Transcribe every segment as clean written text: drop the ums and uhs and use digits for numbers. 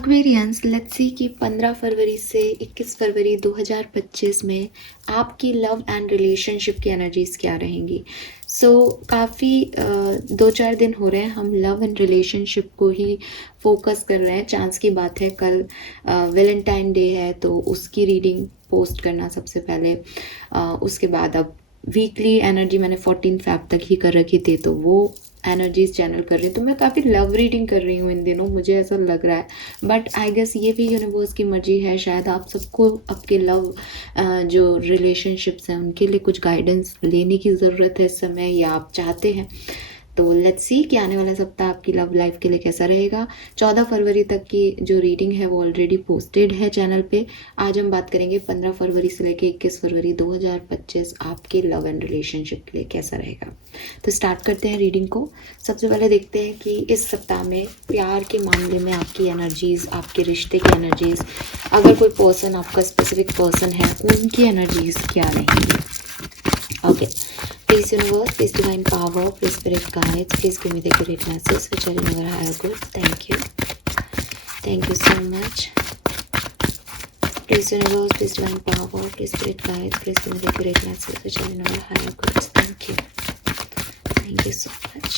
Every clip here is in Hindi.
एक्वेरियंस, लेट्स सी कि 15 फरवरी से 21 फरवरी 2025 में आपकी लव एंड रिलेशनशिप की एनर्जीज क्या रहेंगी। काफ़ी 2-4 दिन हो रहे हैं हम लव एंड रिलेशनशिप को ही फोकस कर रहे हैं। चांस की बात है कल वैलेंटाइन डे है तो उसकी रीडिंग पोस्ट करना सबसे पहले। उसके बाद अब वीकली एनर्जी मैंने 14 फैब तक ही कर रखी थी तो वो एनर्जीज चैनल कर रही हूँ। तो मैं काफ़ी लव रीडिंग कर रही हूँ इन दिनों, मुझे ऐसा लग रहा है। बट आई गेस ये भी यूनिवर्स की मर्जी है, शायद आप सबको आपके लव जो रिलेशनशिप्स हैं उनके लिए कुछ गाइडेंस लेने की ज़रूरत है इस समय, या आप चाहते हैं। तो लेट्स सी कि आने वाला सप्ताह आपकी लव लाइफ के लिए कैसा रहेगा। 14 फरवरी तक की जो रीडिंग है वो ऑलरेडी पोस्टेड है चैनल पे। आज हम बात करेंगे 15 फरवरी से लेकर 21 फरवरी 2025 आपके लव एंड रिलेशनशिप के लिए कैसा रहेगा। तो स्टार्ट करते हैं रीडिंग को। सबसे पहले देखते हैं कि इस सप्ताह में प्यार के मामले में आपकी एनर्जीज, आपके रिश्ते की एनर्जीज, अगर कोई पर्सन आपका स्पेसिफिक पर्सन है उनकी एनर्जीज क्या रहेंगी। Okay, please universe, please divine power, please spirit guides, please give me the great message which are in our higher good. Thank you so much. Please universe, please divine power, please spirit guides, please give me the great message which are in our higher good. Thank you so much.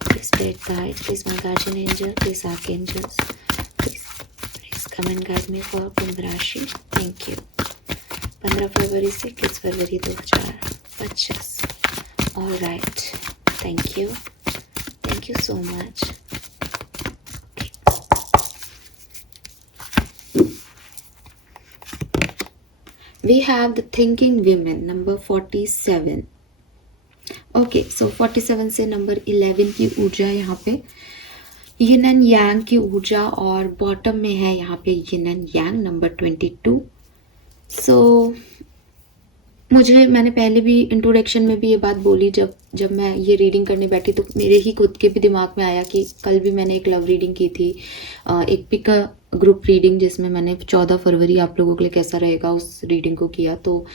Please spirit guides, please my guardian angel, please archangels, please come and guide me for Kumbh Rashi. Thank you. 15 फरवरी से 21 फरवरी 2025। All right. Thank you so much. We have the thinking women number 47. Okay, so 47 से नंबर 11 की ऊर्जा यहाँ पे यिन एंड यांग की ऊर्जा, और बॉटम में है यहाँ पे यिन एंड यांग नंबर 22। मैंने पहले भी इंट्रोडक्शन में भी ये बात बोली, जब मैं ये रीडिंग करने बैठी तो मेरे ही खुद के भी दिमाग में आया कि कल भी मैंने एक लव रीडिंग की थी, एक पिक ग्रुप रीडिंग, जिसमें मैंने 14 फरवरी आप लोगों के लिए कैसा रहेगा उस रीडिंग को किया। तो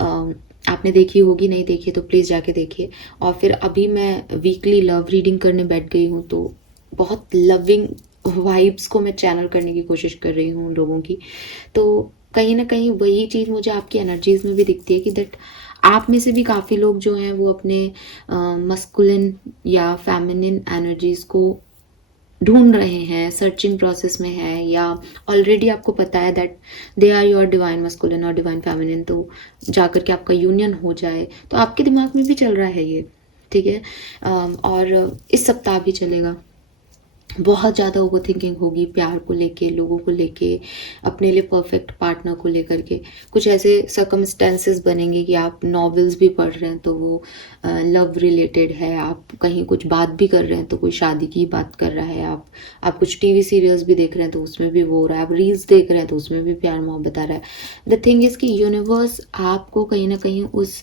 आपने देखी होगी, नहीं देखी तो प्लीज़ जाके देखिए। और फिर अभी मैं वीकली लव रीडिंग करने बैठ गई हूँ, तो बहुत लविंग वाइब्स को मैं चैनल करने की कोशिश कर रही हूँ लोगों की। तो कहीं ना कहीं वही चीज़ मुझे आपकी एनर्जीज में भी दिखती है कि दैट आप में से भी काफ़ी लोग जो हैं वो अपने मस्कुलिन या फेमिनिन एनर्जीज को ढूंढ रहे हैं, सर्चिंग प्रोसेस में है, या ऑलरेडी आपको पता है that they are your divine masculine और डिवाइन फेमिनिन, तो जाकर के आपका यूनियन हो जाए। तो आपके दिमाग में भी चल रहा है ये, ठीक है। और इस सप्ताह भी चलेगा। बहुत ज़्यादा ओवर थिंकिंग होगी प्यार को लेके, लोगों को लेके, अपने लिए परफेक्ट पार्टनर को लेकर के। कुछ ऐसे सर्कमस्टेंसेस बनेंगे कि आप नॉवेल्स भी पढ़ रहे हैं तो वो लव रिलेटेड है, आप कहीं कुछ बात भी कर रहे हैं तो कोई शादी की बात कर रहा है, आप कुछ टीवी सीरियल्स भी देख रहे हैं तो उसमें भी वो हो रहा है, आप रील्स देख रहे हैं तो उसमें भी प्यार मोहब्बत आ रहा है। द थिंग इज़ कि यूनिवर्स आपको कहीं ना कहीं उस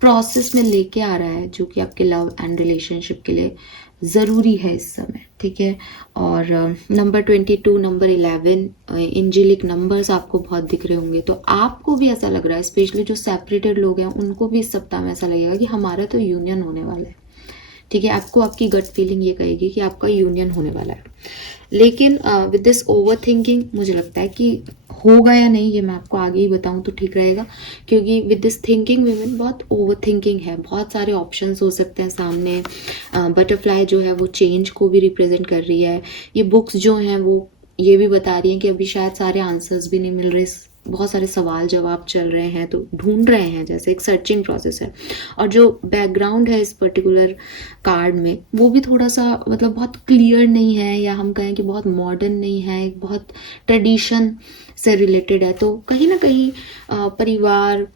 प्रोसेस में लेके आ रहा है जो कि आपके लव एंड रिलेशनशिप के लिए ज़रूरी है इस समय, ठीक है। और नंबर 22, नंबर 11 एंजेलिक नंबर्स आपको बहुत दिख रहे होंगे, तो आपको भी ऐसा लग रहा है, स्पेशली जो सेपरेटेड लोग हैं उनको भी इस सप्ताह में ऐसा लगेगा कि हमारा तो यूनियन होने वाला है, ठीक है। आपको आपकी गट फीलिंग ये कहेगी कि आपका यूनियन होने वाला है। लेकिन विद दिस ओवर थिंकिंग मुझे लगता है कि होगा या नहीं ये मैं आपको आगे ही बताऊं तो ठीक रहेगा, क्योंकि विद दिस थिंकिंग वीमेन बहुत ओवर थिंकिंग है, बहुत सारे ऑप्शंस हो सकते हैं सामने। बटरफ्लाई जो है वो चेंज को भी रिप्रेजेंट कर रही है। ये बुक्स जो हैं वो ये भी बता रही हैं कि अभी शायद सारे आंसर्स भी नहीं मिल रहे, बहुत सारे सवाल जवाब चल रहे हैं, तो ढूंढ रहे हैं, जैसे एक सर्चिंग प्रोसेस है। और जो बैकग्राउंड है इस पर्टिकुलर कार्ड में वो भी थोड़ा सा मतलब बहुत क्लियर नहीं है, या हम कहें कि बहुत मॉडर्न नहीं है, एक बहुत ट्रेडिशन से रिलेटेड है। तो कहीं ना कहीं परिवार,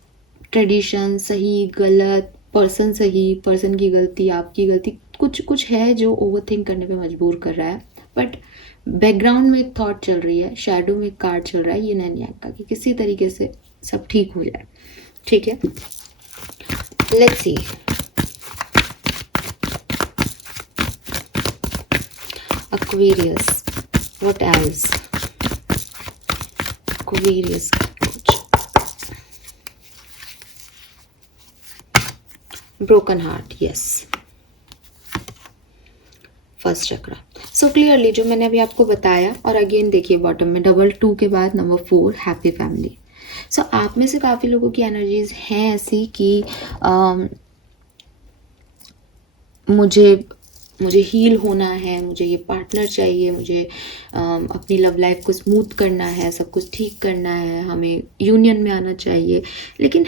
ट्रेडिशन, सही गलत, पर्सन सही, पर्सन की गलती, आपकी गलती, कुछ कुछ है जो ओवर थिंक करने पे मजबूर कर रहा है। बट बैकग्राउंड में एक थॉट चल रही है, शैडो में एक कार्ड चल रहा है यिन एंड यांग का, कि किसी तरीके से सब ठीक हो जाए, ठीक है। Let's see. Aquarius, what else? Aquarius broken heart, yes, first chakra. So clearly जो मैंने अभी आपको बताया, और अगेन देखिए बॉटम में डबल 2 के बाद नंबर 4 हैप्पी फैमिली। सो आप में से काफ़ी लोगों की एनर्जीज हैं ऐसी कि मुझे मुझे हील होना है, मुझे ये पार्टनर चाहिए, मुझे अपनी लव लाइफ को स्मूथ करना है, सब कुछ ठीक करना है, हमें यूनियन में आना चाहिए। लेकिन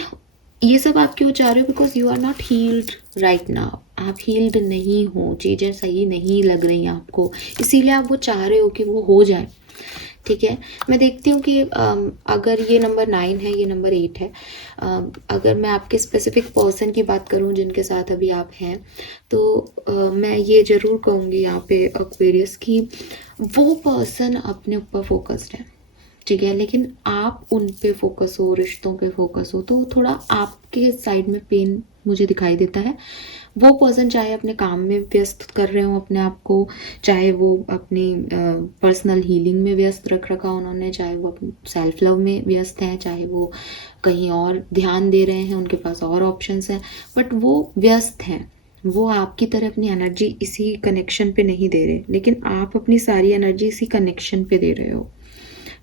ये सब आप क्यों चाह रहे हो? Because you are not healed right now. आप हील्ड नहीं हो, चीज़ें सही नहीं लग रही हैं आपको, इसीलिए आप वो चाह रहे हो कि वो हो जाए। ठीक है, मैं देखती हूँ कि अगर ये नंबर 9 है, ये नंबर 8 है, अगर मैं आपके स्पेसिफिक पर्सन की बात करूँ जिनके साथ अभी आप हैं, तो मैं ये ज़रूर कहूँगी यहाँ पे एक्वेरियस की वो पर्सन अपने ऊपर फोकस्ड है। ठीक है, लेकिन आप उन पे फोकस हो, रिश्तों पे फोकस हो, तो थोड़ा आपके साइड में पेन मुझे दिखाई देता है। वो पर्सन चाहे अपने काम में व्यस्त कर रहे हो अपने आप को, चाहे वो अपनी पर्सनल हीलिंग में व्यस्त रख रखा उन्होंने, चाहे वो अपनी सेल्फ लव में व्यस्त हैं, चाहे वो कहीं और ध्यान दे रहे हैं, उनके पास और ऑप्शंस हैं, बट वो व्यस्त हैं। वो आपकी तरह अपनी एनर्जी इसी कनेक्शन पे नहीं दे रहे, लेकिन आप अपनी सारी एनर्जी इसी कनेक्शन पे दे रहे हो।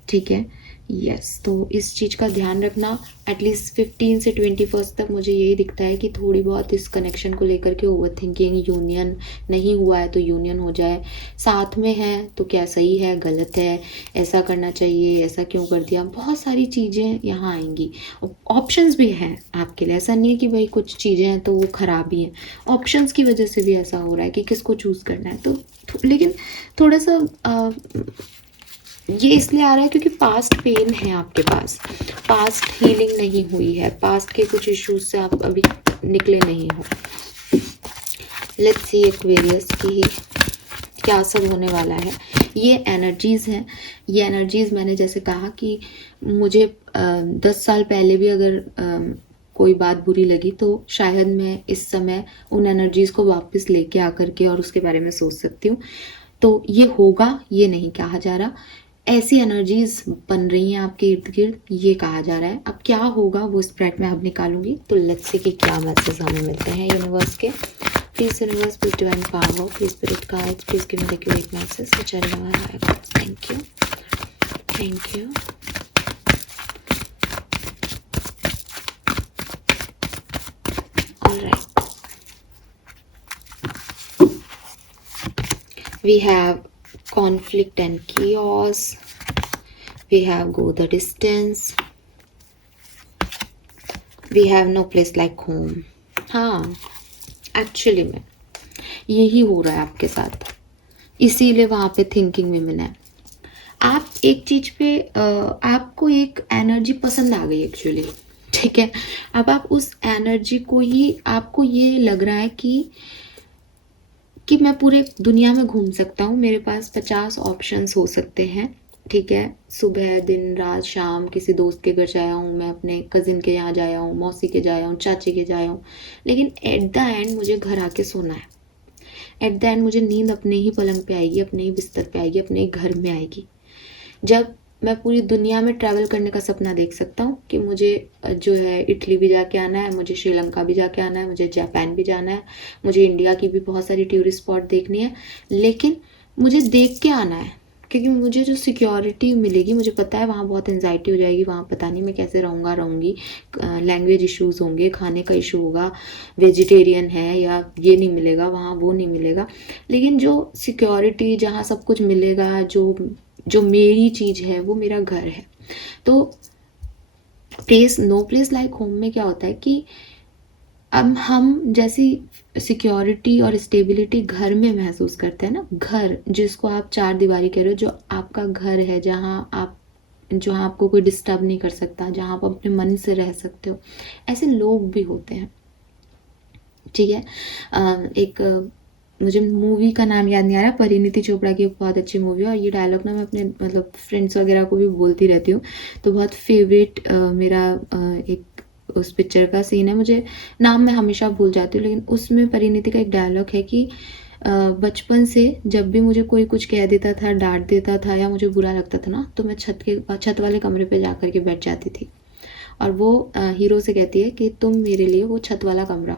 ठीक है, यस। तो इस चीज़ का ध्यान रखना। एटलीस्ट 15 से 21 तक मुझे यही दिखता है कि थोड़ी बहुत इस कनेक्शन को लेकर के ओवर थिंकिंग, यूनियन नहीं हुआ है तो यूनियन हो जाए, साथ में है तो क्या सही है गलत है, ऐसा करना चाहिए, ऐसा क्यों कर दिया, बहुत सारी चीज़ें यहाँ आएंगी। ऑप्शंस भी हैं आपके लिए, ऐसा नहीं है कि भाई कुछ चीज़ें हैं तो वो ख़राब ही हैं, ऑप्शंस की वजह से भी ऐसा हो रहा है कि किसको चूज़ करना है। तो लेकिन थोड़ा सा ये इसलिए आ रहा है क्योंकि पास्ट पेन है आपके पास, पास्ट हीलिंग नहीं हुई है, पास्ट के कुछ इश्यूज से आप अभी निकले नहीं हो। लेट्स सी एक्वेरियस की क्या सब होने वाला है। ये एनर्जीज़ हैं, ये एनर्जीज़ मैंने जैसे कहा कि मुझे 10 साल पहले भी अगर कोई बात बुरी लगी तो शायद मैं इस समय उन एनर्जीज़ को वापस लेके आकर के और उसके बारे में सोच सकती हूँ। तो ये होगा, ये नहीं कहा जा रहा, ऐसी एनर्जीज बन रही हैं आपके इर्द गिर्द, ये कहा जा रहा है। अब क्या होगा वो स्प्रेड में आप निकालूंगी। तो लेट्स सी कि क्या मैसेज हमें मिलते हैं यूनिवर्स के। Please universe, please divine power, please spirit guides, please give me the accurate message which I know. Thank you, thank you. Alright, we have conflict and chaos, we have go the distance, we have no place like home। हाँ, एक्चुअली में यही हो रहा है आपके साथ, इसीलिए वहाँ पे थिंकिंग विमेन है। आप एक चीज़ पे आपको एक एनर्जी पसंद आ गई एक्चुअली, ठीक है। अब आप उस एनर्जी को ही, आपको ये लग रहा है कि मैं पूरे दुनिया में घूम सकता हूँ, मेरे पास 50 ऑप्शंस हो सकते हैं। ठीक है, सुबह दिन रात शाम किसी दोस्त के घर जाया हूँ, मैं अपने कज़िन के यहाँ जाया हूँ, मौसी के जाया हूँ, चाची के जाया हूँ, लेकिन एट द एंड मुझे घर आके सोना है। एट द एंड मुझे नींद अपने ही पलंग पे आएगी, अपने ही बिस्तर पे आएगी, अपने ही घर में आएगी। जब मैं पूरी दुनिया में ट्रैवल करने का सपना देख सकता हूँ कि मुझे जो है इटली भी जाके आना है, मुझे श्रीलंका भी जाके आना है, मुझे जापान भी जाना है, मुझे इंडिया की भी बहुत सारी टूरिस्ट स्पॉट देखनी है, लेकिन मुझे देख के आना है। क्योंकि मुझे जो सिक्योरिटी मिलेगी, मुझे पता है वहाँ बहुत एंजाइटी हो जाएगी, वहाँ पता नहीं मैं कैसे रहूँगी, लैंग्वेज इश्यूज़ होंगे, खाने का इशू होगा, वेजिटेरियन है या ये नहीं मिलेगा वहाँ, वो नहीं मिलेगा। लेकिन जो सिक्योरिटी, जहाँ सब कुछ मिलेगा, जो मेरी चीज़ है वो मेरा घर है। तो नो प्लेस लाइक होम में क्या होता है कि अब हम जैसी सिक्योरिटी और स्टेबिलिटी घर में महसूस करते हैं ना, घर जिसको आप चार दीवारी कह रहे हो, जो आपका घर है, जहाँ आपको कोई डिस्टर्ब नहीं कर सकता, जहाँ आप अपने मन से रह सकते हो, ऐसे लोग भी होते हैं। ठीक है, एक मुझे मूवी का नाम याद नहीं आ रहा, परिणीति चोपड़ा की एक बहुत अच्छी मूवी है, और ये डायलॉग ना मैं अपने मतलब फ्रेंड्स वगैरह को भी बोलती रहती हूँ, तो बहुत फेवरेट मेरा एक उस पिक्चर का सीन है। मुझे नाम मैं हमेशा भूल जाती हूँ, लेकिन उसमें परिणीति का एक डायलॉग है कि बचपन से जब भी मुझे कोई कुछ कह देता था, डांट देता था या मुझे बुरा लगता था ना, तो मैं छत वाले कमरे पे जा कर के बैठ जाती थी, और वो हीरो से कहती है कि तुम मेरे लिए वो छत वाला कमरा।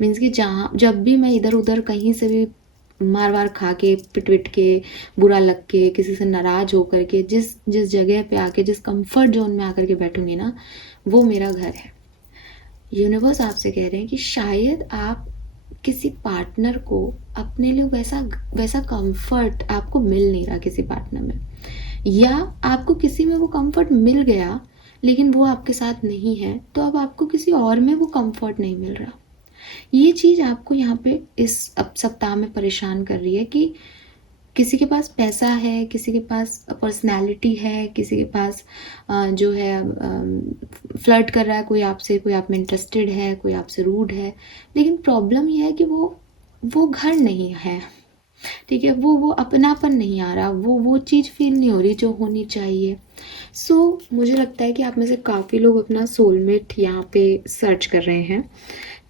मीन्स कि जहाँ जब भी मैं इधर उधर कहीं से भी मार वार खा के, पिट पिट के, बुरा लग के, किसी से नाराज होकर के जिस जिस जगह पे आके, जिस कंफर्ट जोन में आकर के बैठूंगी ना, वो मेरा घर है। यूनिवर्स आपसे कह रहे हैं कि शायद आप किसी पार्टनर को, अपने लिए वैसा वैसा कंफर्ट आपको मिल नहीं रहा किसी पार्टनर में, या आपको किसी में वो कंफर्ट मिल गया लेकिन वो आपके साथ नहीं है, तो अब आपको किसी और में वो कंफर्ट नहीं मिल रहा। ये चीज़ आपको यहाँ पे इस अब सप्ताह में परेशान कर रही है कि किसी के पास पैसा है, किसी के पास पर्सनैलिटी है, किसी के पास जो है फ्लर्ट कर रहा है कोई आपसे, कोई आप में इंटरेस्टेड है, कोई आपसे रूड है, लेकिन प्रॉब्लम ये है कि वो घर नहीं है, ठीक है, वो अपनापन नहीं आ रहा, वो चीज़ फील नहीं हो रही जो होनी चाहिए। सो मुझे लगता है कि आप में से काफ़ी लोग अपना सोलमेट यहाँ पे सर्च कर रहे हैं,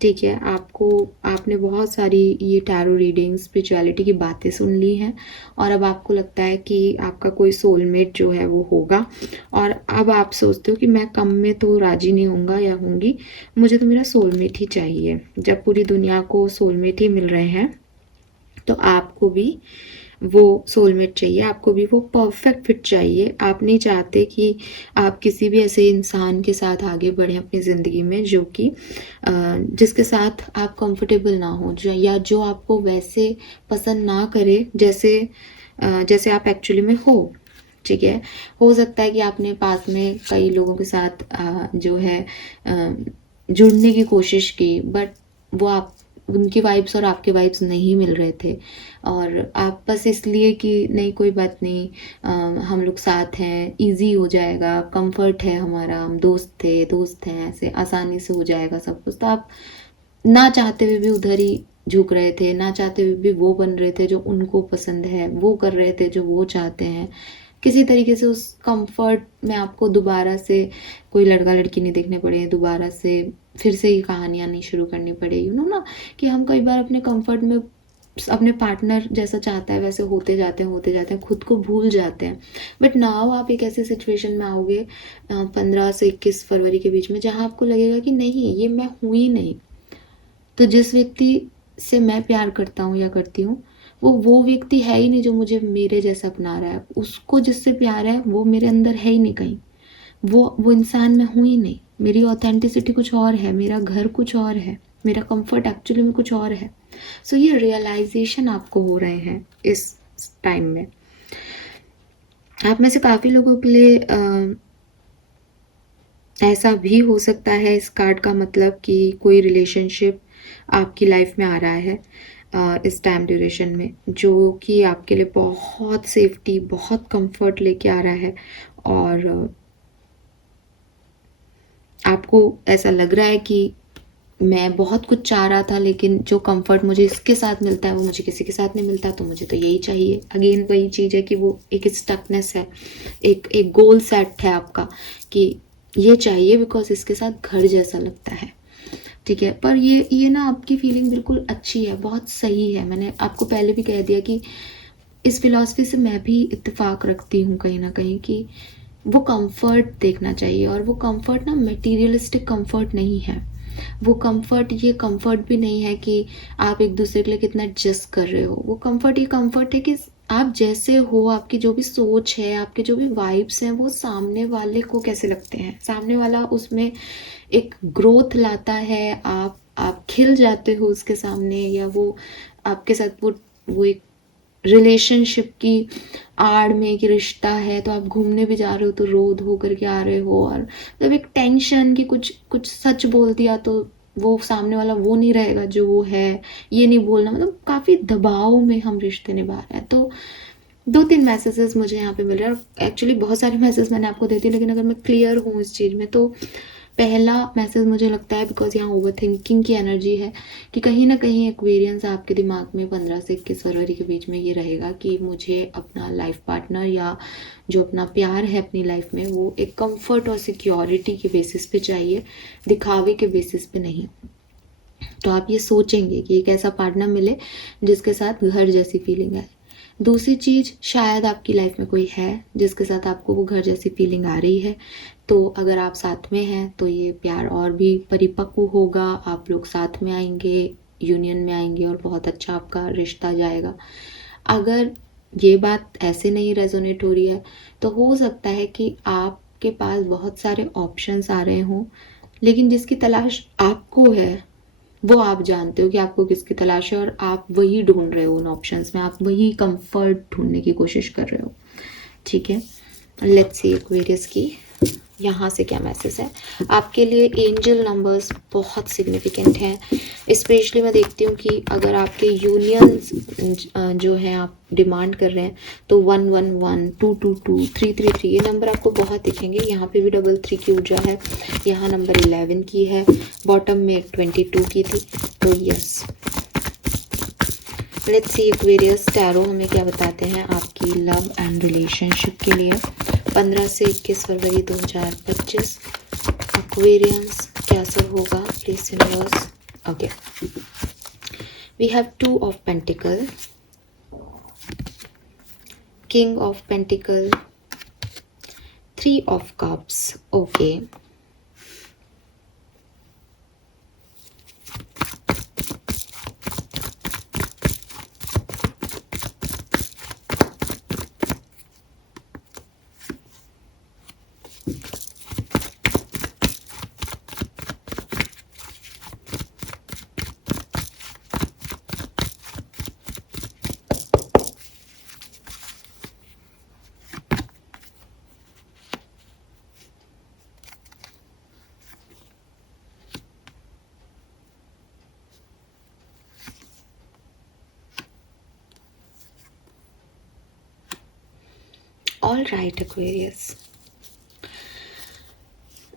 ठीक है। आपने बहुत सारी ये टैरो रीडिंग, स्पिरिचुअलिटी की बातें सुन ली हैं और अब आपको लगता है कि आपका कोई सोलमेट जो है वो होगा, और अब आप सोचते हो कि मैं कम में तो राजी नहीं होऊंगा या होंगी, मुझे तो मेरा सोलमेट ही चाहिए। जब पूरी दुनिया को सोलमेट ही मिल रहे हैं तो आपको भी वो सोलमेट चाहिए, आपको भी वो परफेक्ट फिट चाहिए। आप नहीं चाहते कि आप किसी भी ऐसे इंसान के साथ आगे बढ़ें अपनी ज़िंदगी में जो कि जिसके साथ आप कंफर्टेबल ना हो, या जो आपको वैसे पसंद ना करे जैसे आप एक्चुअली में हो, ठीक है। हो सकता है कि आपने पास में कई लोगों के साथ जो है जुड़ने की कोशिश की, बट वो आप उनकी वाइब्स और आपके वाइब्स नहीं मिल रहे थे, और आप बस इसलिए कि नहीं कोई बात नहीं, हम लोग साथ हैं, इजी हो जाएगा, कंफर्ट है हमारा, हम दोस्त हैं, ऐसे आसानी से हो जाएगा सब कुछ, तो आप ना चाहते हुए भी उधर ही झुक रहे थे, ना चाहते हुए भी वो बन रहे थे जो उनको पसंद है, वो कर रहे थे जो वो चाहते हैं। किसी तरीके से उस कंफर्ट में आपको दोबारा से कोई लड़का लड़की नहीं देखने पड़े, दोबारा से फिर से ये कहानियाँ नहीं शुरू करनी पड़े, ना कि हम कई बार अपने कंफर्ट में अपने पार्टनर जैसा चाहता है वैसे होते जाते हैं, खुद को भूल जाते हैं। बट नाउ आप एक ऐसे सिचुएशन में आओगे 15 से 21 फरवरी के बीच में, जहाँ आपको लगेगा कि नहीं, ये मैं हूँ ही नहीं। तो जिस व्यक्ति से मैं प्यार करता हूँ या करती हूँ, वो व्यक्ति है ही नहीं जो मुझे मेरे जैसा अपना रहा है। उसको जिससे प्यार है वो मेरे अंदर है ही नहीं कहीं, वो इंसान मैं हूँ ही नहीं। मेरी ऑथेंटिसिटी कुछ और है, मेरा घर कुछ और है, मेरा कंफर्ट एक्चुअली में कुछ और है। सो ये रियलाइजेशन आपको हो रहे हैं इस टाइम में। आप में से काफ़ी लोगों के लिए ऐसा भी हो सकता है, इस कार्ड का मतलब कि कोई रिलेशनशिप आपकी लाइफ में आ रहा है इस टाइम ड्यूरेशन में, जो कि आपके लिए बहुत सेफ्टी, बहुत कंफर्ट लेके आ रहा है, और आपको ऐसा लग रहा है कि मैं बहुत कुछ चाह रहा था लेकिन जो कंफर्ट मुझे इसके साथ मिलता है वो मुझे किसी के साथ नहीं मिलता, तो मुझे तो यही चाहिए। अगेन वही चीज़ है कि वो एक स्टकनेस है, एक गोल सेट है आपका कि ये चाहिए बिकॉज इसके साथ घर जैसा लगता है, ठीक है। पर ये ना आपकी फीलिंग बिल्कुल अच्छी है, बहुत सही है। मैंने आपको पहले भी कह दिया कि इस फिलॉसफी से मैं भी इत्तेफाक रखती हूँ कहीं ना कहीं, कि वो कंफर्ट देखना चाहिए, और वो कंफर्ट ना मटेरियलिस्टिक कंफर्ट नहीं है। वो कंफर्ट ये कंफर्ट भी नहीं है कि आप एक दूसरे के लिए कितना एडजस्ट कर रहे हो। वो कंफर्ट ये कंफर्ट है कि आप जैसे हो, आपकी जो भी सोच है, आपके जो भी वाइब्स हैं, वो सामने वाले को कैसे लगते हैं, सामने वाला उसमें एक ग्रोथ लाता है, आप खिल जाते हो उसके सामने, या वो आपके साथ वो एक रिलेशनशिप की आड़ में कि रिश्ता है, तो आप घूमने भी जा रहे हो तो रो धो करके आ रहे हो, और मतलब एक टेंशन कि कुछ सच बोल दिया तो वो सामने वाला वो नहीं रहेगा जो वो है, ये नहीं बोलना, मतलब काफ़ी दबाव में हम रिश्ते निभा रहे हैं। तो 2-3 मैसेजेस मुझे यहाँ पे मिल रहे हैं, और एक्चुअली बहुत सारे मैसेज मैंने आपको दे दिए, लेकिन अगर मैं क्लियर हूँ इस चीज़ में, तो पहला मैसेज मुझे लगता है, बिकॉज यहाँ ओवर थिंकिंग की एनर्जी है, कि कहीं ना कहीं एक्वेरियंस आपके दिमाग में 15 से 21 फरवरी के बीच में ये रहेगा कि मुझे अपना लाइफ पार्टनर या जो अपना प्यार है अपनी लाइफ में, वो एक कंफर्ट और सिक्योरिटी के बेसिस पे चाहिए, दिखावे के बेसिस पे नहीं। तो आप ये सोचेंगे कि एक ऐसा पार्टनर मिले जिसके साथ घर जैसी फीलिंग है। दूसरी चीज़, शायद आपकी लाइफ में कोई है जिसके साथ आपको वो घर जैसी फीलिंग आ रही है, तो अगर आप साथ में हैं तो ये प्यार और भी परिपक्व होगा, आप लोग साथ में आएंगे, यूनियन में आएंगे और बहुत अच्छा आपका रिश्ता जाएगा। अगर ये बात ऐसे नहीं रेजोनेट हो रही है तो हो सकता है कि आपके पास बहुत सारे ऑप्शंस आ रहे हों, लेकिन जिसकी तलाश आपको है वो आप जानते हो कि आपको किसकी तलाश है, और आप वही ढूंढ रहे हो उन ऑप्शंस में, आप वही कंफर्ट ढूंढने की कोशिश कर रहे हो। ठीक है, लेट्स सी एक्वेरियस की यहाँ से क्या मैसेज है आपके लिए। एंजल नंबर्स बहुत सिग्निफिकेंट हैं, स्पेशली मैं देखती हूँ कि अगर आपके यूनियंस जो हैं आप डिमांड कर रहे हैं तो 111, 222, 333 ये नंबर आपको बहुत दिखेंगे। यहाँ पे भी 33 की ऊर्जा है, यहाँ नंबर 11 की है, बॉटम में 22 की थी। तो yes, let's see Aquarius tarot हमें क्या बताते हैं आपकी लव एंड रिलेशनशिप के लिए 15 से 21 फरवरी 2025। एक्वेरियंस क्या असर होगा please universe. Okay, we have 2 of pentacle, king of pentacle, 3 of cups. Okay, all right Aquarius.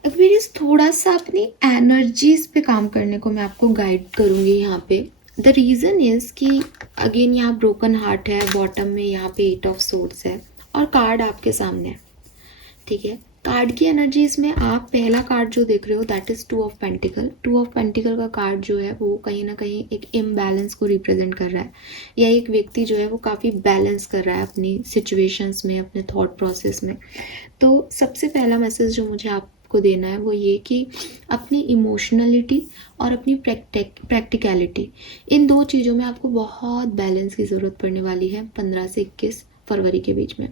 Aquarius थोड़ा सा अपनी एनर्जीज पे काम करने को मैं आपको गाइड करूँगी यहाँ पे। द रीज़न इज़ कि अगेन यहाँ ब्रोकन हार्ट है, बॉटम में यहाँ पे 8 ऑफ सोर्ड्स है और कार्ड आपके सामने है। ठीक है, कार्ड की एनर्जीज में आप पहला कार्ड जो देख रहे हो that is 2 of pentacle. 2 of pentacle का कार्ड जो है वो कहीं ना कहीं एक इम्बैलेंस को रिप्रेजेंट कर रहा है, या एक व्यक्ति जो है वो काफ़ी बैलेंस कर रहा है अपनी सिचुएशंस में, अपने थॉट प्रोसेस में। तो सबसे पहला मैसेज जो मुझे आपको देना है वो ये कि अपनी इमोशनलिटी और अपनी प्रैक्टिकलिटी, इन 2 चीज़ों में आपको बहुत बैलेंस की ज़रूरत पड़ने वाली है 15 से 21 फरवरी के बीच में।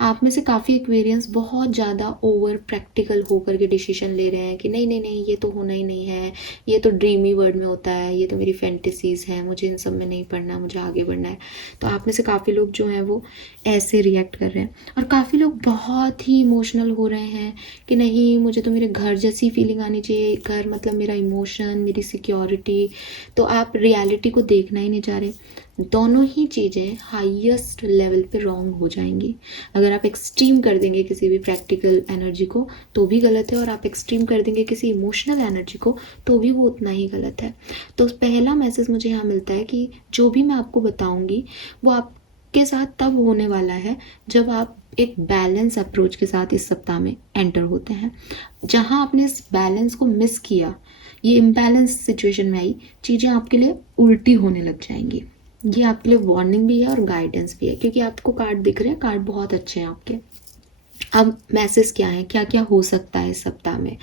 आप में से काफ़ी एक्वेरियंस बहुत ज़्यादा ओवर प्रैक्टिकल होकर के डिसीजन ले रहे हैं कि नहीं नहीं नहीं ये तो होना ही नहीं है, ये तो ड्रीमी वर्ल्ड में होता है, ये तो मेरी फैंटेसीज़ हैं, मुझे इन सब में नहीं पढ़ना, मुझे आगे बढ़ना है। तो आप में से काफ़ी लोग जो हैं वो ऐसे रिएक्ट कर रहे हैं, और काफ़ी लोग बहुत ही इमोशनल हो रहे हैं कि नहीं मुझे तो मेरे घर जैसी फीलिंग आनी चाहिए, घर मतलब मेरा इमोशन, मेरी सिक्योरिटी। तो आप रियलिटी को देखना ही नहीं चाह रहे। दोनों ही चीज़ें हाईएस्ट लेवल पे रॉन्ग हो जाएंगी। अगर आप एक्सट्रीम कर देंगे किसी भी प्रैक्टिकल एनर्जी को तो भी गलत है, और आप एक्सट्रीम कर देंगे किसी इमोशनल एनर्जी को तो भी वो उतना ही गलत है। तो पहला मैसेज मुझे यहाँ मिलता है कि जो भी मैं आपको बताऊँगी वो आपके साथ तब होने वाला है जब आप एक बैलेंस अप्रोच के साथ इस सप्ताह में एंटर होते हैं। जहाँ आपने इस बैलेंस को मिस किया, ये इम्बैलेंस सिचुएशन में आई, चीज़ें आपके लिए उल्टी होने लग जाएंगी। ये आपके लिए वार्निंग भी है और गाइडेंस भी है, क्योंकि आपको कार्ड दिख रहे हैं, कार्ड बहुत अच्छे हैं आपके। अब मैसेज क्या है, क्या क्या हो सकता है इस सप्ताह में।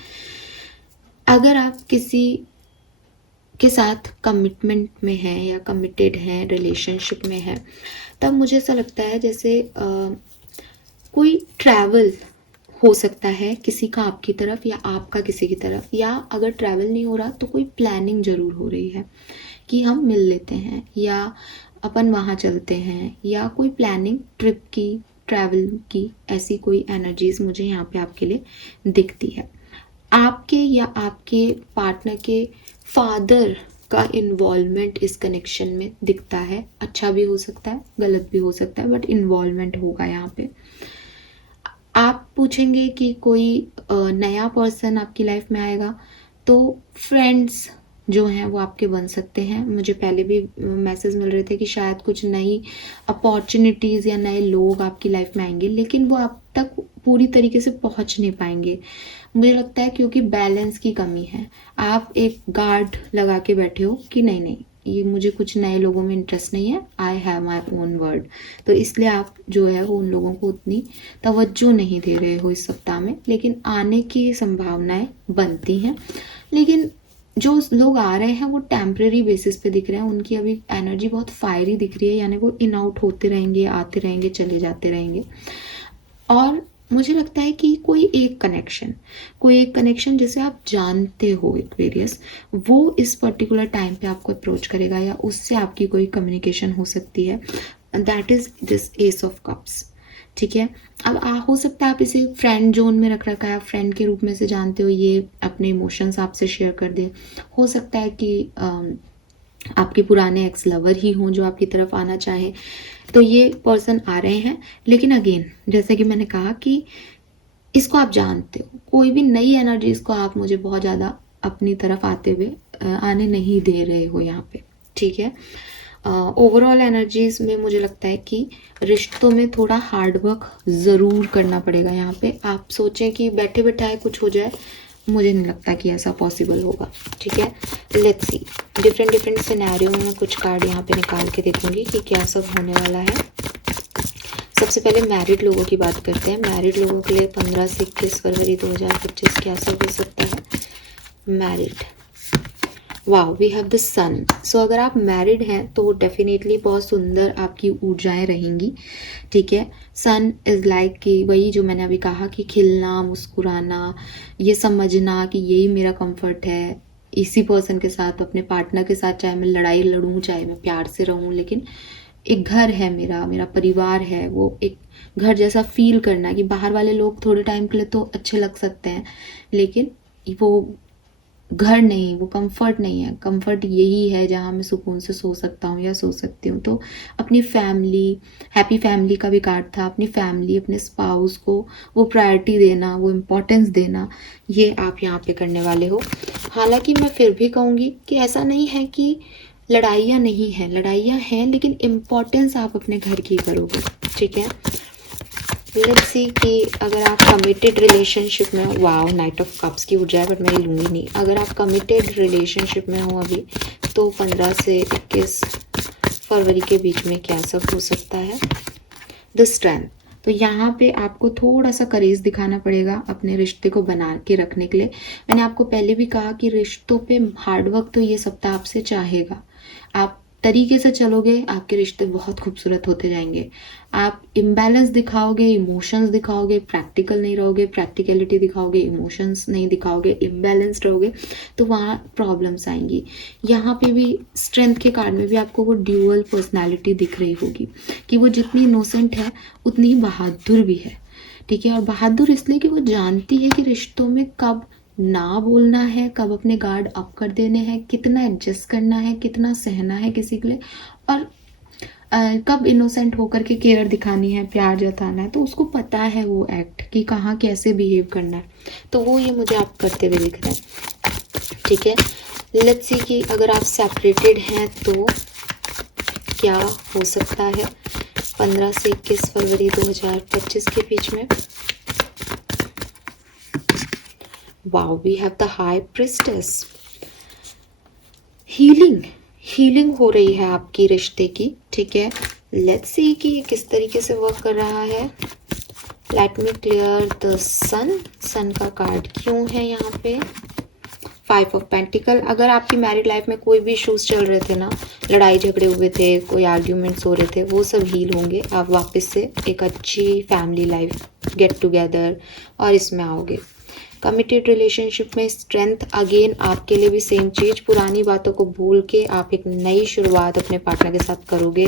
अगर आप किसी के साथ कमिटमेंट में हैं या कमिटेड हैं, रिलेशनशिप में है, तब मुझे ऐसा लगता है जैसे कोई ट्रैवल हो सकता है किसी का आपकी तरफ या आपका किसी की तरफ, या अगर ट्रैवल नहीं हो रहा तो कोई प्लानिंग ज़रूर हो रही है कि हम मिल लेते हैं या अपन वहाँ चलते हैं, या कोई प्लानिंग ट्रिप की, ट्रैवल की, ऐसी कोई एनर्जीज मुझे यहाँ पे आपके लिए दिखती है। आपके या आपके पार्टनर के फादर का इन्वॉल्वमेंट इस कनेक्शन में दिखता है। अच्छा भी हो सकता है, गलत भी हो सकता है, बट इन्वॉल्वमेंट होगा यहाँ पे। आप पूछेंगे कि कोई नया पर्सन आपकी लाइफ में आएगा, तो फ्रेंड्स जो हैं वो आपके बन सकते हैं। मुझे पहले भी मैसेज मिल रहे थे कि शायद कुछ नई अपॉर्चुनिटीज़ या नए लोग आपकी लाइफ में आएंगे, लेकिन वो आप तक पूरी तरीके से पहुंच नहीं पाएंगे। मुझे लगता है क्योंकि बैलेंस की कमी है, आप एक गार्ड लगा के बैठे हो कि नहीं नहीं ये मुझे कुछ नए लोगों में इंटरेस्ट नहीं है, I have my own word. तो इसलिए आप जो है वो उन लोगों को उतनी तवज्जो नहीं दे रहे हो इस सप्ताह में, लेकिन आने की संभावनाएं बनती हैं। लेकिन जो लोग आ रहे हैं वो टेम्परेरी बेसिस पे दिख रहे हैं, उनकी अभी एनर्जी बहुत फायरी दिख रही है, यानी वो इन आउट होते रहेंगे, आते रहेंगे, चले जाते रहेंगे। और मुझे लगता है कि कोई एक कनेक्शन जिसे आप जानते हो एक्वेरियस, वो इस पर्टिकुलर टाइम पे आपको अप्रोच करेगा या उससे आपकी कोई कम्युनिकेशन हो सकती है। That is this S of cups. ठीक है, अब हो सकता है आप इसे फ्रेंड जोन में रख रखा है, आप फ्रेंड के रूप में से जानते हो, ये अपने इमोशंस आपसे शेयर कर दे। हो सकता है कि आपके पुराने एक्स लवर ही हों जो आपकी तरफ आना चाहे, तो ये पर्सन आ रहे हैं। लेकिन अगेन जैसे कि मैंने कहा कि इसको आप जानते हो, कोई भी नई एनर्जीज को आप मुझे बहुत ज़्यादा अपनी तरफ आते हुए आने नहीं दे रहे हो यहाँ पे। ठीक है, ओवरऑल एनर्जीज में मुझे लगता है कि रिश्तों में थोड़ा हार्ड वर्क ज़रूर करना पड़ेगा यहाँ पे। आप सोचें कि बैठे बैठाए कुछ हो जाए, मुझे नहीं लगता कि ऐसा पॉसिबल होगा। ठीक है, लेट्स सी, डिफरेंट सिनेरियो में मैं कुछ कार्ड यहाँ पे निकाल के देखूंगी कि क्या सब होने वाला है। सबसे पहले मैरिड लोगों की बात करते हैं। मैरिड लोगों के लिए 15 से 21 फरवरी 2025 क्या सब हो सकता है। Married, wow, we have the son. So अगर आप मैरिड हैं तो डेफिनेटली बहुत सुंदर आपकी ऊर्जाएं रहेंगी। ठीक है, सन इज़ लाइक कि वही जो मैंने अभी कहा कि खिलना, मुस्कुराना, ये समझना कि यही मेरा कंफर्ट है। इसी पर्सन के साथ, अपने पार्टनर के साथ, चाहे मैं लड़ाई लड़ूँ, चाहे मैं प्यार से रहूँ, लेकिन एक घर है मेरा, मेरा परिवार है, वो एक घर जैसा फील करना। कि बाहर वाले लोग थोड़े टाइम के लिए तो अच्छे लग सकते हैं, लेकिन वो घर नहीं, वो कंफर्ट नहीं है। कंफर्ट यही है जहाँ मैं सुकून से सो सकता हूँ या सो सकती हूँ। तो अपनी फैमिली, हैप्पी फैमिली का भी कार्ड था, अपनी फैमिली, अपने स्पाउस को वो प्रायोरिटी देना, वो इम्पोर्टेंस देना, ये आप यहाँ पे करने वाले हो। हालांकि मैं फिर भी कहूँगी कि ऐसा नहीं है कि लड़ाइयाँ नहीं हैं, लड़ाइयाँ हैं, लेकिन इम्पोर्टेंस आप अपने घर की करोगे। ठीक है, लेट्स सी कि अगर आप कमिटेड रिलेशनशिप में हो, वाओ, नाइट ऑफ कप्स की ऊर्जा है, बट मैं ये लूँगी नहीं। अगर आप कमिटेड रिलेशनशिप में हो अभी, तो 15 से 21 फरवरी के बीच में क्या सब हो सकता है। द स्ट्रेंथ, तो यहाँ पे आपको थोड़ा सा करेज दिखाना पड़ेगा अपने रिश्ते को बना के रखने के लिए। मैंने आपको पहले भी कहा कि रिश्तों पे हार्डवर्क तो ये सप्ताह आपसे चाहेगा। आप तरीके से चलोगे, आपके रिश्ते बहुत खूबसूरत होते जाएंगे। आप इम्बैलेंस दिखाओगे, इमोशंस दिखाओगे, प्रैक्टिकल नहीं रहोगे, प्रैक्टिकलिटी दिखाओगे, इमोशंस नहीं दिखाओगे, इम्बैलेंस्ड रहोगे, तो वहाँ प्रॉब्लम्स आएंगी। यहाँ पे भी स्ट्रेंथ के कार्ड में भी आपको वो ड्यूअल पर्सनैलिटी दिख रही होगी कि वो जितनी इनोसेंट है उतनी ही बहादुर भी है। ठीक है, और बहादुर इसलिए कि वो जानती है कि रिश्तों में कब ना बोलना है, कब अपने गार्ड अप कर देने हैं, कितना एडजस्ट करना है, कितना सहना है किसी के लिए, और कब इनोसेंट होकर के केयर दिखानी है, प्यार जताना है। तो उसको पता है वो एक्ट कि कहाँ कैसे बिहेव करना है। तो वो ये मुझे आप करते हुए दिख रहे हैं। ठीक है, लेट्स सी कि अगर आप सेपरेटेड हैं तो क्या हो सकता है 15 से 21 फरवरी 2025 के बीच में। Wow, we have the high priestess. Healing हो रही है आपकी रिश्ते की। ठीक है, लेट्स सी कि ये किस तरीके से वर्क कर रहा है। लेट मी क्लियर द सन का कार्ड क्यों है यहाँ पे। 5 ऑफ पेंटिकल, अगर आपकी मैरिड लाइफ में कोई भी इश्यूज चल रहे थे ना, लड़ाई झगड़े हुए थे, कोई आर्ग्यूमेंट्स हो रहे थे, वो सब हील होंगे। आप वापस से एक अच्छी फैमिली लाइफ, गेट टुगेदर, और इसमें आओगे। कमिटेड रिलेशनशिप में स्ट्रेंथ, अगेन आपके लिए भी सेम चीज़, पुरानी बातों को भूल के आप एक नई शुरुआत अपने पार्टनर के साथ करोगे।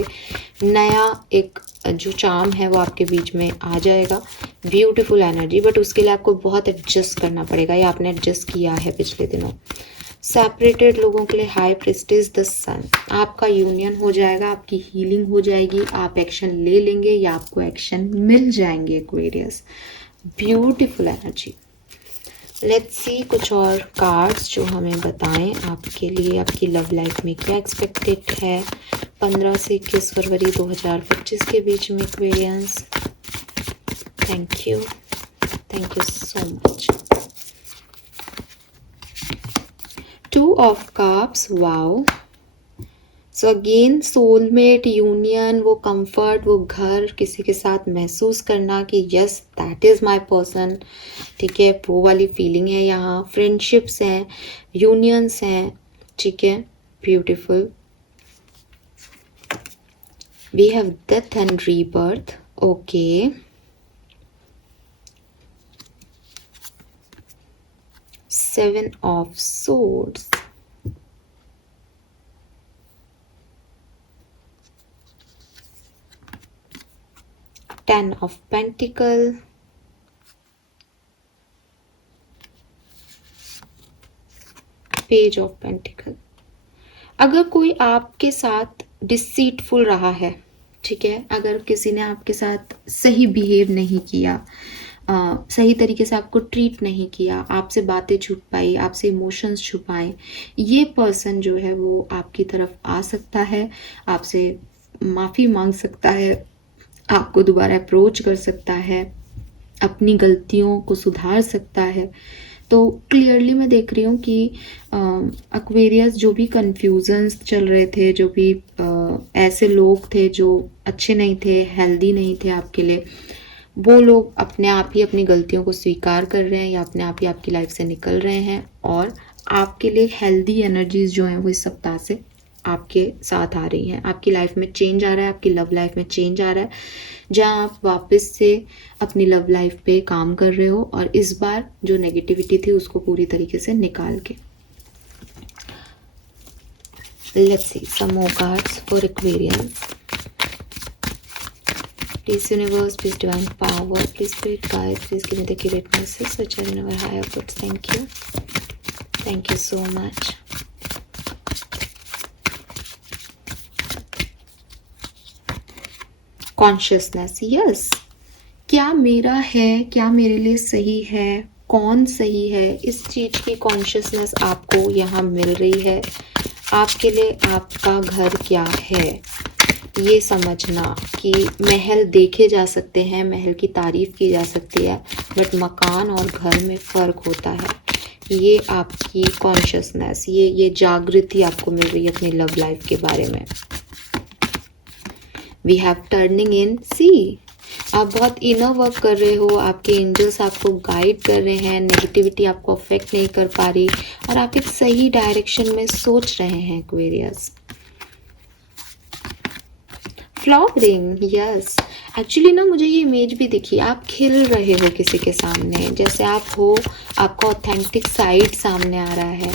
नया एक जो चार्म है वो आपके बीच में आ जाएगा, ब्यूटीफुल एनर्जी, बट उसके लिए आपको बहुत एडजस्ट करना पड़ेगा, या आपने एडजस्ट किया है पिछले दिनों। सेपरेटेड लोगों के लिए हाई प्रिस्टेस द सन, आपका यूनियन हो जाएगा, आपकी हीलिंग हो जाएगी, आप एक्शन ले लेंगे या आपको एक्शन मिल जाएंगे Aquarius. Beautiful energy. Let's see कुछ और कार्ड्स जो हमें बताएं आपके लिए, आपकी लव लाइफ में क्या एक्सपेक्टेड है 15 से 21 फरवरी 2025 के बीच में Aquarians. Thank you so much. 2 of cups, wow, so again soulmate, union, वो कंफर्ट, वो घर किसी के साथ महसूस करना कि yes that is my person, ठीक है, वो वाली फीलिंग है यहाँ। फ्रेंडशिप्स हैं, यूनियंस हैं, ठीक है, beautiful. We have death and rebirth, okay. Seven of swords, ten of pentacle, page of pentacle. अगर कोई आपके साथ डिसीटफुल रहा है, ठीक है, अगर किसी ने आपके साथ सही बिहेव नहीं किया, सही तरीके से आपको ट्रीट नहीं किया, आपसे बातें छुपाई, आपसे इमोशंस छुपाए, ये पर्सन जो है वो आपकी तरफ आ सकता है, आपसे माफ़ी मांग सकता है, आपको दोबारा अप्रोच कर सकता है, अपनी गलतियों को सुधार सकता है। तो क्लियरली मैं देख रही हूँ कि एक्वेरियस जो भी कन्फ्यूजन्स चल रहे थे, जो भी ऐसे लोग थे जो अच्छे नहीं थे, हेल्दी नहीं थे आपके लिए, वो लोग अपने आप ही अपनी गलतियों को स्वीकार कर रहे हैं या अपने आप ही आपकी लाइफ से निकल रहे हैं, और आपके लिए हेल्दी एनर्जीज जो हैं वो इस सप्ताह से आपके साथ आ रही हैं। आपकी लाइफ में चेंज आ रहा है, आपकी लव लाइफ में चेंज आ रहा है, जहाँ आप वापस से अपनी लव लाइफ पे काम कर रहे हो और इस बार जो नेगेटिविटी थी उसको पूरी तरीके से निकाल के। Let's see some more cards for Aquarius. Please universe, please divine power, please spirit guide, please give me the accurate message which are in our higher thoughts. Thank you. Thank you so much. Consciousness, yes. क्या मेरा है, क्या मेरे लिए सही है, कौन सही है, इस चीज़ की कॉन्शियसनेस आपको यहाँ मिल रही है। आपके लिए आपका घर क्या है, ये समझना कि महल देखे जा सकते हैं, महल की तारीफ की जा सकती है, बट मकान और घर में फ़र्क होता है। ये आपकी कॉन्शियसनेस, ये जागृति आपको मिल रही है अपनी लव लाइफ के बारे में। वी हैव टर्निंग इन, सी आप बहुत इनर वर्क कर रहे हो, आपके एंजल्स आपको गाइड कर रहे हैं, नेगेटिविटी आपको अफेक्ट नहीं कर पा रही और आप एक सही डायरेक्शन में सोच रहे हैं एक्वेरियस। Flowering, yes. एक्चुअली ना मुझे ये इमेज भी दिखी, आप खिल रहे हो किसी के सामने, जैसे आप हो, आपका ऑथेंटिक साइड सामने आ रहा है,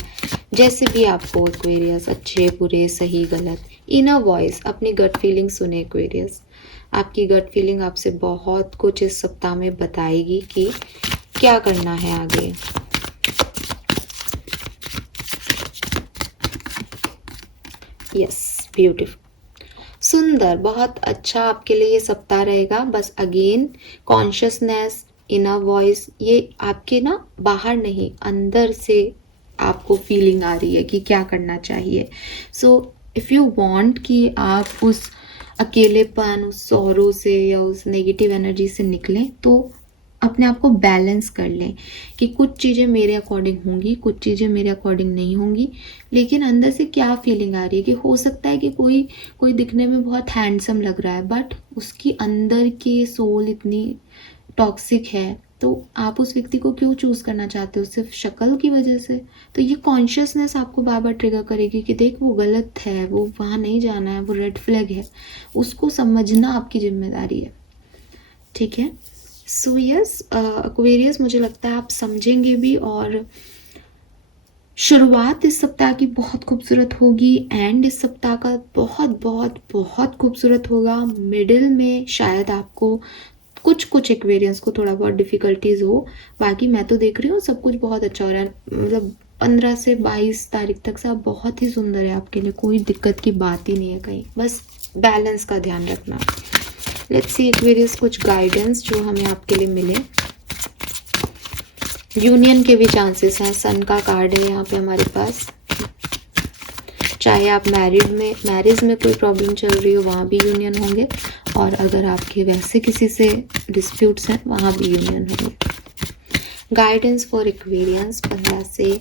जैसे भी आप हो एक्वेरियस, अच्छे बुरे सही गलत। इनर वॉइस, अपनी गट फीलिंग सुने एक्वेरियस। आपकी गट फीलिंग आपसे बहुत कुछ इस सप्ताह में बताएगी कि क्या करना है आगे। यस, ब्यूटीफुल, सुंदर, बहुत अच्छा आपके लिए ये सप्ताह रहेगा। बस अगेन कॉन्शियसनेस, इनर वॉइस, ये आपके ना बाहर नहीं अंदर से आपको फीलिंग आ रही है कि क्या करना चाहिए। सो इफ़ यू वांट कि आप उस अकेलेपन, उस सौरों से या उस नेगेटिव एनर्जी से निकलें, तो अपने आप को बैलेंस कर लें कि कुछ चीज़ें मेरे अकॉर्डिंग होंगी, कुछ चीज़ें मेरे अकॉर्डिंग नहीं होंगी, लेकिन अंदर से क्या फीलिंग आ रही है कि हो सकता है कि कोई दिखने में बहुत हैंडसम लग रहा है बट उसकी अंदर की सोल इतनी टॉक्सिक है, तो आप उस व्यक्ति को क्यों चूज़ करना चाहते हो, सिर्फ शक्ल की वजह से? तो ये कॉन्शियसनेस आपको बार बार ट्रिगर करेगी कि देख वो गलत है, वो वहाँ नहीं जाना है, वो रेड फ्लैग है, उसको समझना आपकी जिम्मेदारी है, ठीक है। सो यस एक्वेरियस, मुझे लगता है आप समझेंगे भी और शुरुआत इस सप्ताह की बहुत खूबसूरत होगी, एंड इस सप्ताह का बहुत बहुत बहुत खूबसूरत होगा। मिडिल में शायद आपको कुछ एक्वेरियंस को थोड़ा बहुत डिफ़िकल्टीज़ हो, बाकी मैं तो देख रही हूँ सब कुछ बहुत अच्छा हो रहा है। मतलब 15 से 22 तारीख तक सब बहुत ही सुंदर है आपके लिए, कोई दिक्कत की बात ही नहीं है कहीं, बस बैलेंस का ध्यान रखना। लेट्स सी एक्वेरियस, कुछ गाइडेंस जो हमें आपके लिए मिले। यूनियन के भी चांसेस हैं, सन का कार्ड है यहाँ पे हमारे पास। चाहे आप मैरिज में कोई प्रॉब्लम चल रही हो वहाँ भी यूनियन होंगे, और अगर आपके वैसे किसी से डिस्प्यूट्स हैं वहाँ भी यूनियन होंगे। गाइडेंस फॉर एक्वेरियंस 15 से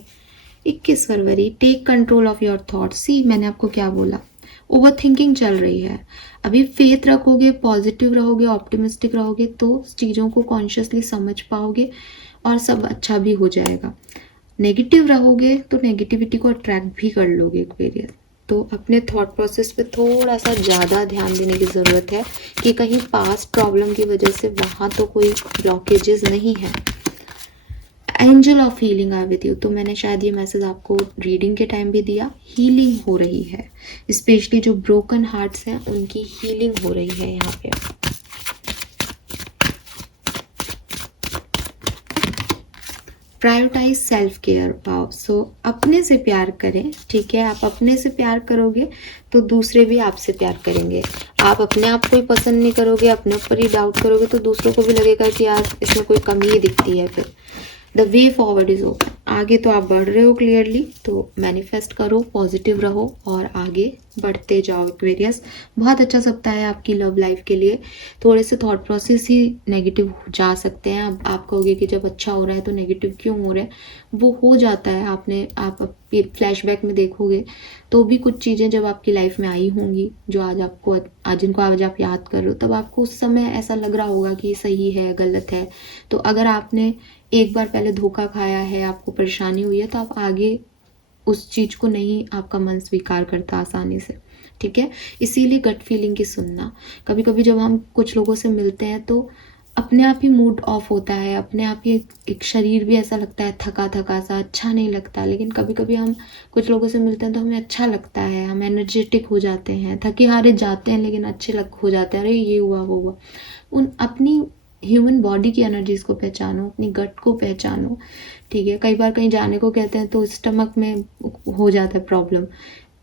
21 फरवरी। Take control of your thoughts. See मैंने आपको क्या बोला, ओवरथिंकिंग चल रही है। अभी फेथ रखोगे, पॉजिटिव रहोगे, ऑप्टिमिस्टिक रहोगे तो चीज़ों को कॉन्शियसली समझ पाओगे और सब अच्छा भी हो जाएगा। नेगेटिव रहोगे तो नेगेटिविटी को अट्रैक्ट भी कर लोगे एक्वेरियस। तो अपने थॉट प्रोसेस पे थोड़ा सा ज़्यादा ध्यान देने की ज़रूरत है कि कहीं पास्ट प्रॉब्लम की वजह से वहाँ तो कोई ब्लॉकेजेस नहीं है। Angel of healing I with you, तो मैंने शायद ये मैसेज आपको रीडिंग के टाइम भी दिया। हीलिंग हो रही है, स्पेशली जो ब्रोकन हार्ट्स हैं उनकी हीलिंग हो रही है यहाँ पे। प्रायोरिटाइज सेल्फ केयर पाओ। सो अपने से प्यार करें, ठीक है। आप अपने से प्यार करोगे तो दूसरे भी आपसे प्यार करेंगे। आप अपने आप को ही पसंद नहीं करोगे, अपने ऊपर ही डाउट करोगे तो दूसरों को भी लगेगा कि यार इसमें कोई कमी ही दिखती है। फिर the way forward is open, आगे तो आप बढ़ रहे हो क्लियरली, तो मैनिफेस्ट करो, पॉजिटिव रहो और आगे बढ़ते जाओ एक्वेरियस। बहुत अच्छा सप्ताह है आपकी लव लाइफ के लिए। थोड़े से थॉट प्रोसेस ही नेगेटिव जा सकते हैं। अब आप कहोगे कि जब अच्छा हो रहा है तो नेगेटिव क्यों हो रहा है, वो हो जाता है। आप फ्लैशबैक में देखोगे तो भी कुछ चीज़ें जब आपकी लाइफ में आई होंगी जो जिनको आज आप याद कर रहे हो, तब आपको उस समय ऐसा लग रहा होगा कि सही है गलत है। तो अगर आपने एक बार पहले धोखा खाया है, आपको परेशानी हुई है, तो आप आगे उस चीज़ को नहीं आपका मन स्वीकार करता आसानी से, ठीक है। इसीलिए गट फीलिंग की सुनना। कभी कभी जब हम कुछ लोगों से मिलते हैं तो अपने आप ही मूड ऑफ होता है, अपने आप ही एक शरीर भी ऐसा लगता है थका थका सा, अच्छा नहीं लगता। लेकिन कभी कभी हम कुछ लोगों से मिलते हैं तो हमें अच्छा लगता है, हम एनर्जेटिक हो जाते हैं, थके हारे जाते हैं लेकिन अच्छे हो जाते हैं, अरे ये हुआ वो हुआ। उन अपनी ह्यूमन बॉडी की एनर्जीज को पहचानो, अपनी गट को पहचानो, ठीक है। कई बार कहीं जाने को कहते हैं तो स्टमक में हो जाता है प्रॉब्लम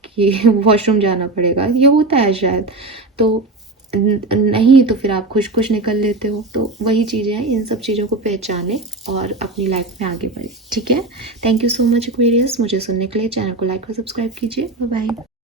कि वॉशरूम जाना पड़ेगा, ये होता है शायद। तो नहीं तो फिर आप खुश निकल लेते हो। तो वही चीज़ें हैं, इन सब चीज़ों को पहचाने और अपनी लाइफ में आगे बढ़े, ठीक है। Thank you so much Aquarius, मुझे सुनने के लिए। चैनल को लाइक और सब्सक्राइब कीजिए। Bye bye.